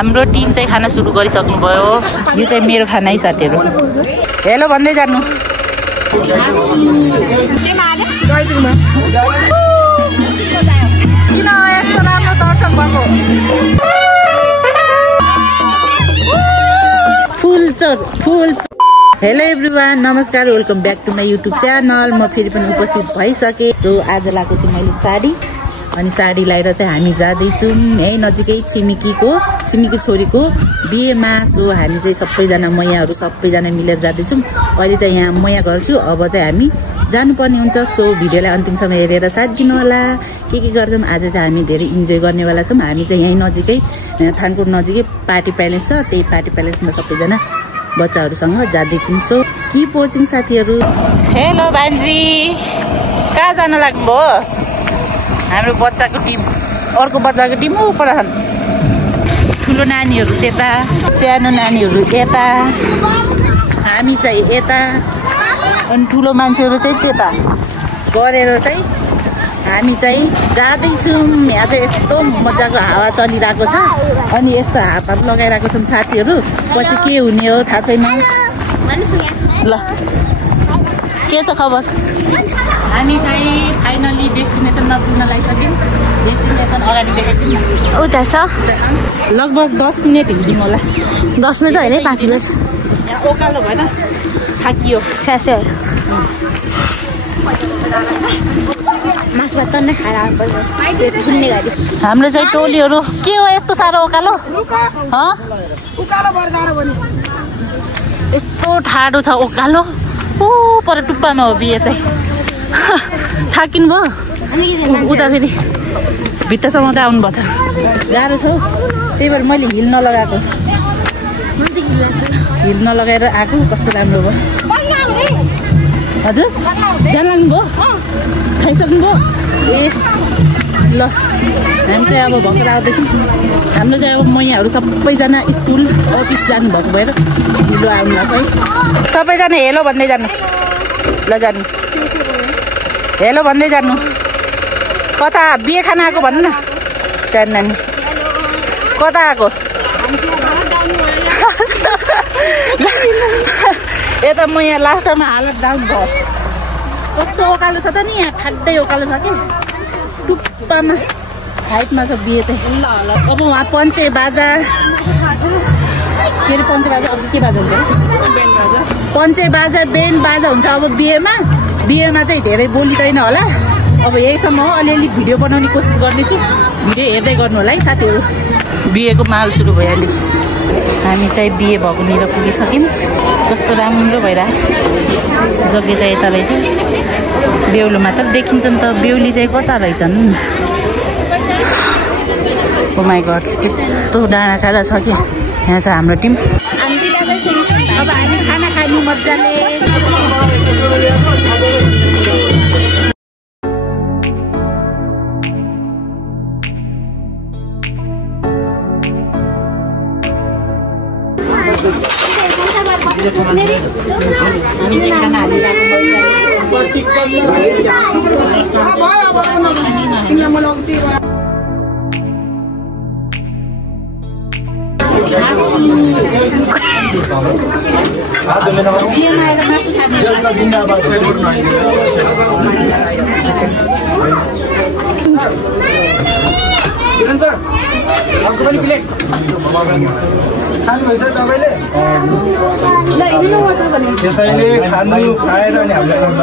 हाम्रो टिम चाहिँ खाना सुरु गरिसक्नुभयो। यो चाहिँ मेरो खाना है साथीहरू। हेलो भन्दै जानु। किन यस्तो राम्रो दर्शक भएको? फुल। हेलो एभ्रिवान, नमस्कार, welcome back to my YouTube channel. म फेरि पनि उपस्थित भइसकेँ। सो आज लगाएको छु मैले साडी, अनि साडी लगाएर चाहिँ हामी जाँदैछौँ यही नजिकै छिमेकी छोरीको बिहेमा। सो हामी चाहिँ सबैजना मैयाहरू सबैजना मिलेर जाँदैछौँ। अहिले चाहिँ यहाँ मैया घर छु, अब चाहिँ हामी जानुपर्ने हुन्छ। सो भिडियोलाई अन्तिमसम्म हेरेर साथ दिनु होला। के गर्छौँ आज चाहिँ हामी धेरै इन्जोय गर्नेवाला छौँ। हामी चाहिँ यहीँ नजिकै थानकोट नजिकै पार्टी प्यालेस छ, त्यही पार्टी प्यालेसमा सबैजना बच्चाहरूसँग जाँदैछौँ। सो कि पोचिङ साथीहरू। हेलो भान्जी, कहाँ जान लाग्नुभयो? हाम्रो बच्चाको टिम, अर्को बच्चाको टिम ऊपर छन्। ठुलो नानीहरू त्यता, सानो नानीहरू यता, हामी चाहिँ यता, अनि ठुलो मान्छेहरू चाहिँ त्यता गरेर चाहिँ हामी चाहिँ जाँदैछौँ। यहाँ चाहिँ यस्तो मजाको हावा चलिरहेको छ, अनि यस्तो हात लगाइरहेको छौँ साथीहरू। पछि के हुने हो थाहा छैन। ल के छ खबर? हामी चाहिँ फाइनली डेस्टिनेसनमा पुग्न लागिसक्यौँ। डेस्टिनेसन अगाडि देखाइदिउँ न, उता छ। लगभग 10 मिनट हिँड्छौँ होला। 10 मिनट होइन, 5 मिनट। यहाँ ओकालो भएन, थाकियो स्यासे मासु भात नै खाएर फुल्ने गाडी। हाम्रो चाहिँ टोलीहरू के हो यस्तो साह्रो ओकालो? यस्तो ठाडो छ ओकालो। पर टुप्पामा हो बिहे चाहिँ। थाकिनु भयो उता, फेरि भित्तासम्म त आउनु भएको छ। गाह्रो छ, त्यही भएर मैले हिल नलगाएको। हिल नलगाएर आएको कस्तो राम्रो भयो। हजुर जान लाग्नुभयो? खाइसक्नुभयो? ए ल, हामी चाहिँ अब भर्खर आउँदैछौँ। हाम्रो चाहिँ अब मैयाहरू सबैजना स्कुल अफिस जानुभएको भएर ढिलो आउनु भएको है। सबैजना हेलो भन्दै जानु। ल जानु, हेलो भन्दै जानु। कता बिहे खाना आएको भन्नु न सानो नानी? कता आएको? यता म यहाँ लास्टमा हालत डाउन भयो। कस्तो ओकालो छ त नि, यहाँ ठाड्दै ओकालो छ कि टुप्पामा हाइटमा छ बिहे चाहिँ। अब उहाँ पञ्चे बाजा, फेरि पञ्चे बाजा, अब के बाजा हुन्छ? पञ्चे बाजा, बेन्ड बाजा हुन्छ अब बिहेमा चाहिँ धेरै बोलिँदैन होला। अब यहीसम्म हो, अलिअलि भिडियो बनाउने कोसिस गर्नेछु। भिडियो हेर्दै गर्नु होला है साथीहरू। बिहेको माहौल सुरु भइहाल्यो। हामी चाहिँ बिहे भएकोनिर पुगिसक्यौँ। कस्तो राम्रो भइरहेको। जग्गा चाहिँ यता रहेछ, बेहुलो मात्र देखिन्छ नि त। बेहुली चाहिँ कता रहेछन्? ओ माई गड, यस्तो डाँडा काँडा छ कि। यहाँ छ हाम्रो टिम। अब हामी खाना खाने मजाले।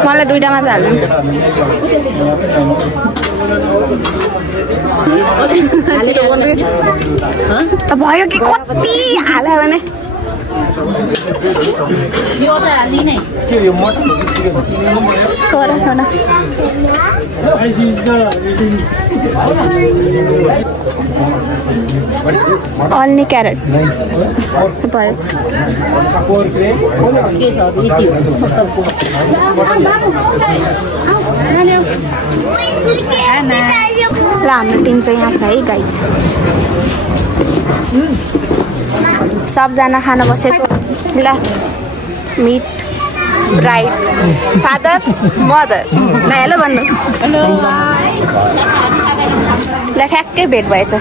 मलाई दुईटामा हाल्नु। भयो कि कति हाल्यो भने यो त हाल्दिनै छोरा छोरा। Only carrot. Bye. ल हाम्रो टिम चाहिँ यहाँ छ है गाइज। सबजना खाना बसेको। ल मिट ब्राइड फादर मदर ल हेलो भन्नु। ल ठ्याक्कै भेट भएछ।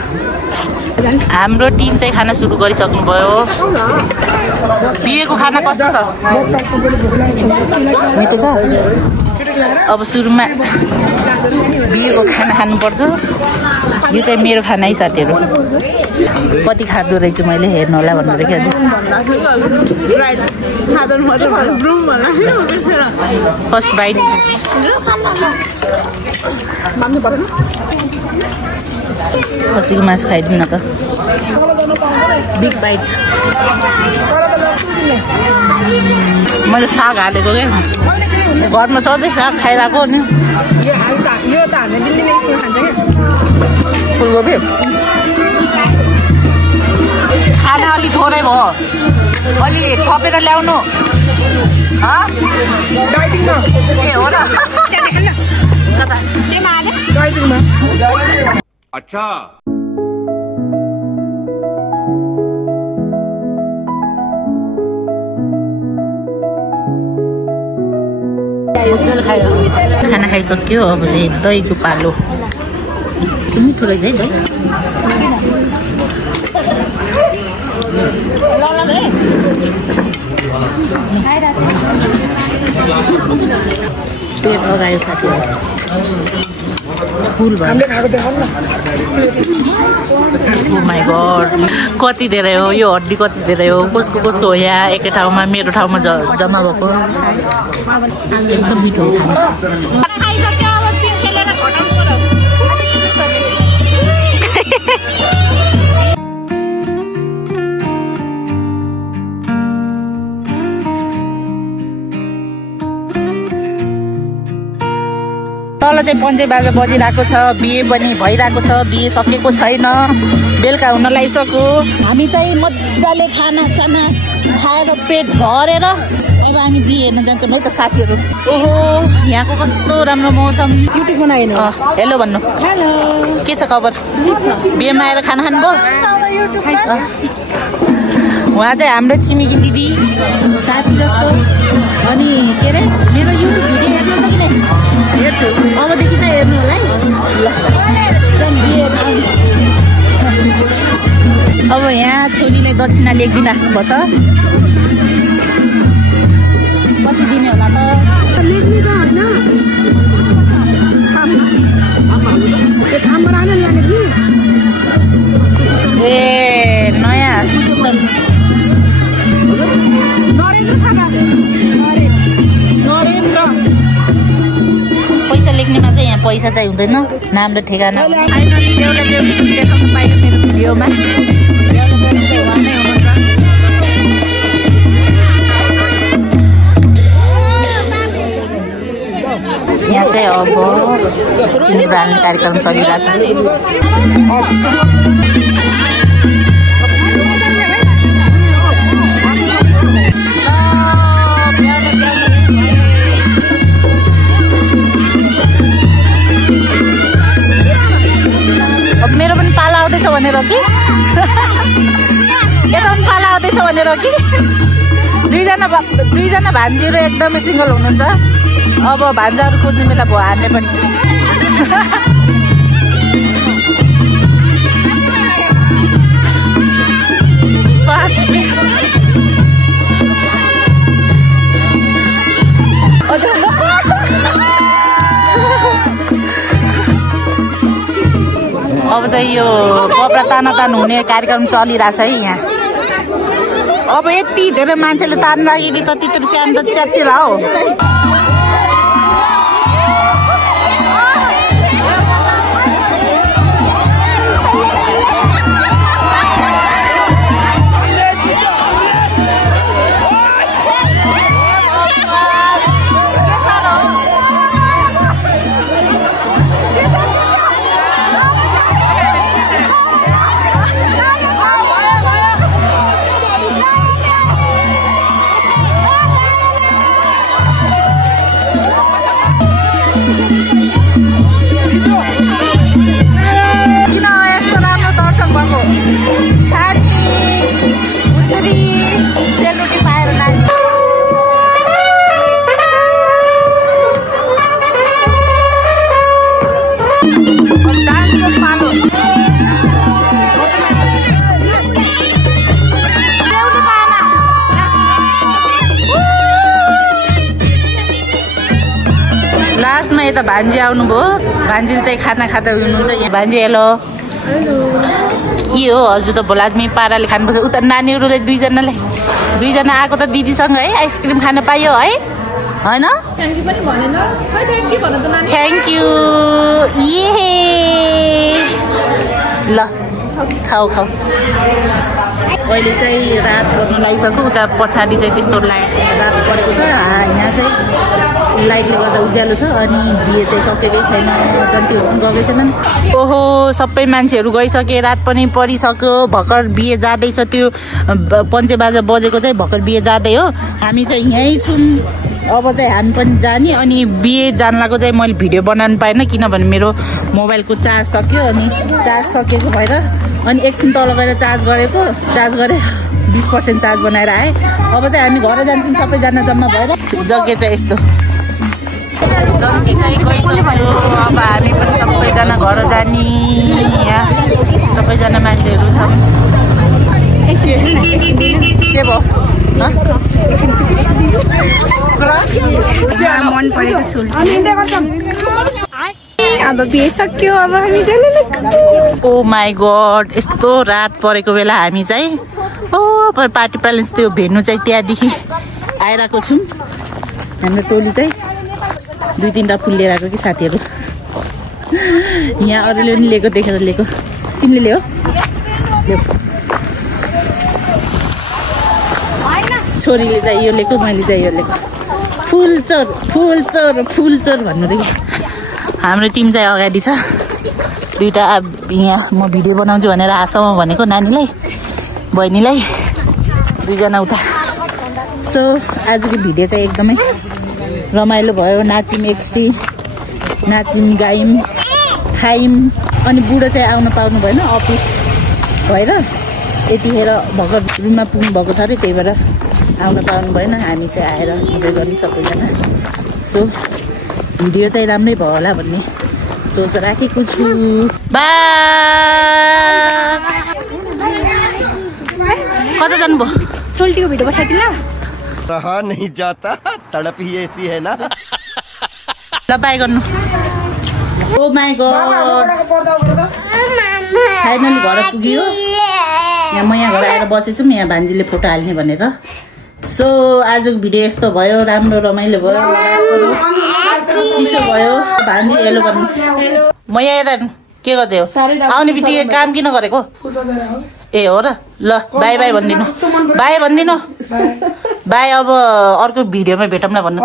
हाम्रो टिम चाहिँ खाना सुरु गरिसक्नुभयो। बिहेको खाना कस्तो छ? मिठो छ। अब सुरुमा बिहेको खाना खानुपर्छ। यो चाहिँ मेरो खाना है साथीहरू। कति खाँदो रहेछु मैले, हेर्नु होला भनेर क्या। फर्स्ट बाइट खसीको मासु खाइदिउँ न त। Big bite. मैले साग हालेको क्या, घरमा सधैँ साग खाइरहेको नि। फुलकोपी खाना अलि थोरै भयो, अलि थपेर ल्याउनु। ए हो र? अच्छा खाना खाइसक्यो। अब चाहिँ दहीको पालो। मिठो रहेछ है। पेट लगायो साथीहरू, फुल भयो। ओ माई गड, कति धेरै हो यो हड्डी, कति धेरै हो। कसको कसको हो यहाँ एकै ठाउँमा, मेरो ठाउँमा जम्मा भएको। एकदम मिठो हो। तल चाहिँ पञ्चे बाजा बजिरहेको छ। बिहे पनि भइरहेको छ, बिहे सकेको छैन, बेलुका हुन लागिसक्यो। हामी चाहिँ मजाले खानासाना खाएर पेट भरेर अब हामी बिहे हेर्न जान्छौँ है त साथीहरू। ओहो, यहाँको कस्तो राम्रो मौसम। युट्युब बनाएन। हेलो भन्नु। हेलो, के छ खबर? ठिक छ। बिहेमा आएर खाना खानुभयो? उहाँ चाहिँ हाम्रो छिमेकी दिदी साथी जस्तो। अनि के अरे, मेरो युट्युब भिडियो हेर्नुहुन्छ कि नै? हेर्छु, अबदेखि चाहिँ हेर्नु होला है। अब यहाँ छोरीले दक्षिणा लेखिदिनु राख्नुभएको छ। कति दिने होला त? लेख्ने त होइन, ए नयाँ सिस्टम। पैसा लेख्नेमा चाहिँ यहाँ पैसा चाहिँ हुँदैन, नाम र ठेगाना। फाइनली एउटा देउसी देखाउनु पाइयो मेरो भिडियोमा। यहाँ चाहिँ अब सिन्दुर हाल्ने कार्यक्रम चलिरहेछ। अब मेरो पनि पाला आउँदैछ भनेर कि यता पनि पाला आउँदैछ भनेर कि दुईजना भान्जीहरू एकदमै सिङ्गल हुनुहुन्छ। अब भान्जाहरू खोज्ने बेला भयो हार्ने पनि। अब चाहिँ यो कपडा तान हुने कार्यक्रम चलिरहेछ है यहाँ। अब यति धेरै मान्छेले तान लाग्यो कि त त्यत्रो सानो त च्यातिर हो। लास्टमा यता भान्जी आउनुभयो भान्जीले चाहिँ खाना खाँदै हुनुहुन्छ यहाँ भान्जी हेलो के हो हजुर त भोलादमी पाराले खानुपर्छ उता नानीहरूले दुईजना आएको त दिदीसँग है आइसक्रिम खान पायो है होइन थ्याङ्क यू ये ल खाऊ अहिले चाहिँ रात पर्न लागिसक्यो उता पछाडि चाहिँ त्यस्तो रात परेको छ यहाँ चाहिँ लाइटले गर्दा उज्यालो छ अनि बिहे चाहिँ सकेकै छैन जन्तीहरू पनि गएकै छैनन् ओहो सबै मान्छेहरू गइसके रात पनि परिसक्यो भर्खर बिहे जाँदैछ त्यो पञ्चे बाजा बजेको चाहिँ भर्खर बिहे जाँदै हो हामी चाहिँ यहीँ छौँ अब चाहिँ हामी पनि जाने अनि बिहे जानलाको चाहिँ मैले भिडियो बनाउनु पाएन किनभने मेरो मोबाइलको चार्ज सक्यो अनि चार्ज सकेको भएर अनि एकछिन तल गएर चार्ज गरेर 20% चार्ज बनाएर आएँ अब चाहिँ हामी घर जान्छौँ सबैजना जम्मा भएर जग्गा चाहिँ यस्तो जग्गा चाहिँ गइसक्यो अब हामी पनि सबैजना घर जाने यहाँ सबैजना मान्छेहरू छ के भयो मन परेको छु अब बिहे सक्यो अब हामी ओ माई गॉड यस्तो रात परेको बेला हामी चाहिँ ओ पार्टी प्यालेस त्यो भेन्नु चाहिँ त्यहाँदेखि आइरहेको छौँ हाम्रो टोली चाहिँ 2-3 फुल लिएर आएको कि साथीहरू यहाँ अरूले पनि लिएको देखेर लिएको तिमीले ल्याऊ छोरीले चाहिँ यो लिएको मैले चाहिँ यो लिएको फुल चोर भन्नु हाम्रो टिम चाहिँ अगाडि छ दुईटा यहाँ म भिडियो बनाउँछु भनेर आशामा भनेको नानीलाई बहिनीलाई 2 जना उता सो आजको भिडियो चाहिँ एकदमै रमाइलो भयो नाच्यौँ एक्सट्री नाच्यौँ गायौँ खायौँ अनि बुढो चाहिँ आउन पाउनु भएन अफिस भएर यतिखेर भर्खर रुममा पुग्नु भएको छ अरे त्यही भएर आउन पाउनु भएन हामी चाहिँ आएर इन्जोय गर्नु सबैजना सो भिडियो चाहिँ राम्रै भयो होला भन्ने सोच राखेको छु बाई कता जानुभयो सोल्टीको भिडियो पठाइदिनु रहा नहीं जाता तड़प ही ऐसी है ना ल बाई गर्नु ओ माई गॉड फाइनली घर पुग्यो यहाँ म यहाँ घर आएर बसेछु यहाँ भान्जीले फोटो हाल्ने भनेर सो आजको भिडियो यस्तो भयो राम्रो रमाइलो भयो चिसो भयो भान्जी हेलो भन्नु म यहाँ यता के गर्दै हो आउने बित्तिकै काम किन गरेको ए हो र ल बाई भनिदिनु बाई अब अर्को भिडियोमा भेटौँला भन्नु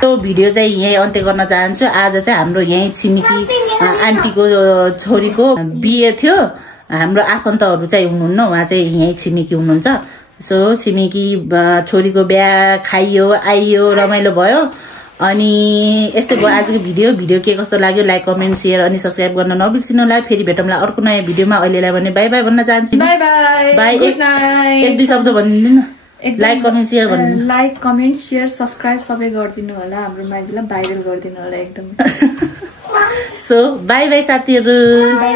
त्यो भिडियो चाहिँ यहीँ अन्त्य गर्न चाहन्छु आज चाहिँ हाम्रो यहीँ छिमेकी आन्टीको छोरीको बिहे थियो हाम्रो आफन्तहरू चाहिँ हुनुहुन्न उहाँ चाहिँ यहीँ छिमेकी हुनुहुन्छ सो छिमेकी छोरीको बिहा खाइयो आइयो रमाइलो भयो अनि यस्तै भयो आजको भिडियो के कस्तो लाग्यो लाइक कमेन्ट शेयर अनि सब्स्क्राइब गर्न नबिर्सिनु होला फेरि भेटौँला अर्को नयाँ भिडियोमा अहिलेलाई भने बाई भन्न चाहन्छु बाई एक दुई शब्द भनिदिनु न लाइक कमेन्ट शेयर सब्स्क्राइब सबै गरिदिनु होला हाम्रो मान्छेलाई भाइरल गरिदिनु होला एकदम सो बाई साथीहरू बाई